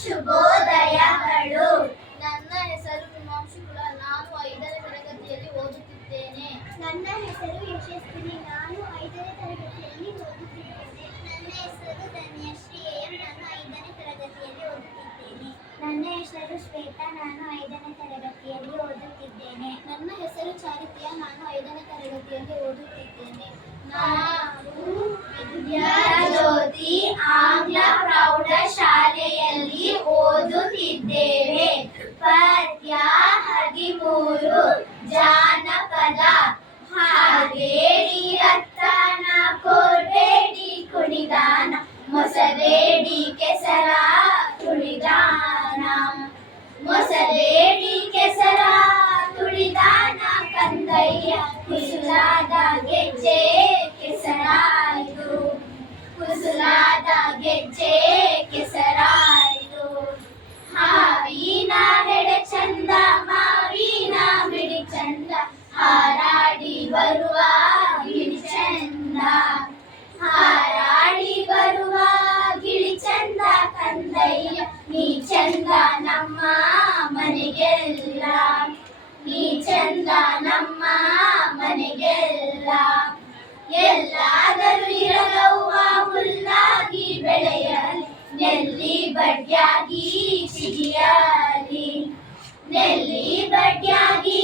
ಶುಭೋದಯಗಳು. ನನ್ನ ಹೆಸರು ಹಿಮಾಂಶುಕುಲ. ನಾನು 5ನೇ ತರಗತಿಯಲ್ಲಿ ಓದುತ್ತಿದ್ದೇನೆ. ನನ್ನ ಹೆಸರು ಯಶಸ್ವಿನಿ. ನಾನು 5ನೇ ತರಗತಿಯಲ್ಲಿ ಓದುತ್ತಿದ್ದೇನೆ. ನನ್ನ ಹೆಸರು ಧನ್ಯಶ್ರೀ ಎಂ. ನಾನು 5ನೇ ತರಗತಿಯಲ್ಲಿ ಓದುತ್ತಿದ್ದೇನೆ. ನನ್ನ ಹೆಸರು ಶ್ವೇತಾ. ನಾನು 5ನೇ ತರಗತಿಯಲ್ಲಿ ಓದುತ್ತಿದ್ದೇನೆ. ನನ್ನ ಹೆಸರು ಚಾರಿತ್ಯ. ನಾನು 5ನೇ ತರಗತಿಯಲ್ಲಿ ಓದುತ್ತಿದ್ದೇನೆ. ನಾವು ವಿದ್ಯಾಜ್ಯೋತಿ ಆಂಗ್ಲ ಪ್ರೌಢಶಾಲೆಯಲ್ಲಿ ಓದುತ್ತಿದ್ದೇವೆ. ಪದ್ಯ 13 ಜಾನಪದ. ಹಾಡೇಡಿ ರಕ್ತನ ಕೊಡಬೇಡಿ ಕುಣಿದಾನ, ಮೊಸರೇಡಿ ಕೆಸರ ತುಳಿದಾನ. ಮೊಸರೇಡಿ ಕೆಸರ ತುಳಿದಾನ ಕಂದಯ್ಯ, ಕುಸುಲಾದ ಗೆಜ್ಜೆ ಕೆಸರಾಯಿತು. ಕುಸುಲಾದ ಗೆಜ್ಜೆ ಕೆಸರಾಯಿತು. ಹಾವಿನ ಹೆಡೆ ಚಂದ, ಮಾವಿನ ಮಿಡಿ ಚಂದ, ಹಾರಾಡಿ ಬರುವ ಗಿಳಿ ಚಂದ. ಹಾರಾಡಿ ಬರುವ ಗಿಳಿ ಚಂದ ಕಂದಯ್ಯ, ನೀ ಚಂದ ನಮ್ಮ ಮನೆಗೆಲ್ಲ. ನೀ ಚಂದ ನಮ್ಮ ಮನೆಗೆಲ್ಲ. ಎಲ್ಲಾದರೂ ಇರಲವ್ವ ಹುಲ್ಲಾಗಿ ಬೆಳೆಯಲಿ, ನೆಲ್ಲಿ ಬಡ್ಯಾಗಿ ಸಿಗಿಯಲಿ. ನೆಲ್ಲಿ ಬಡ್ಯಾಗಿ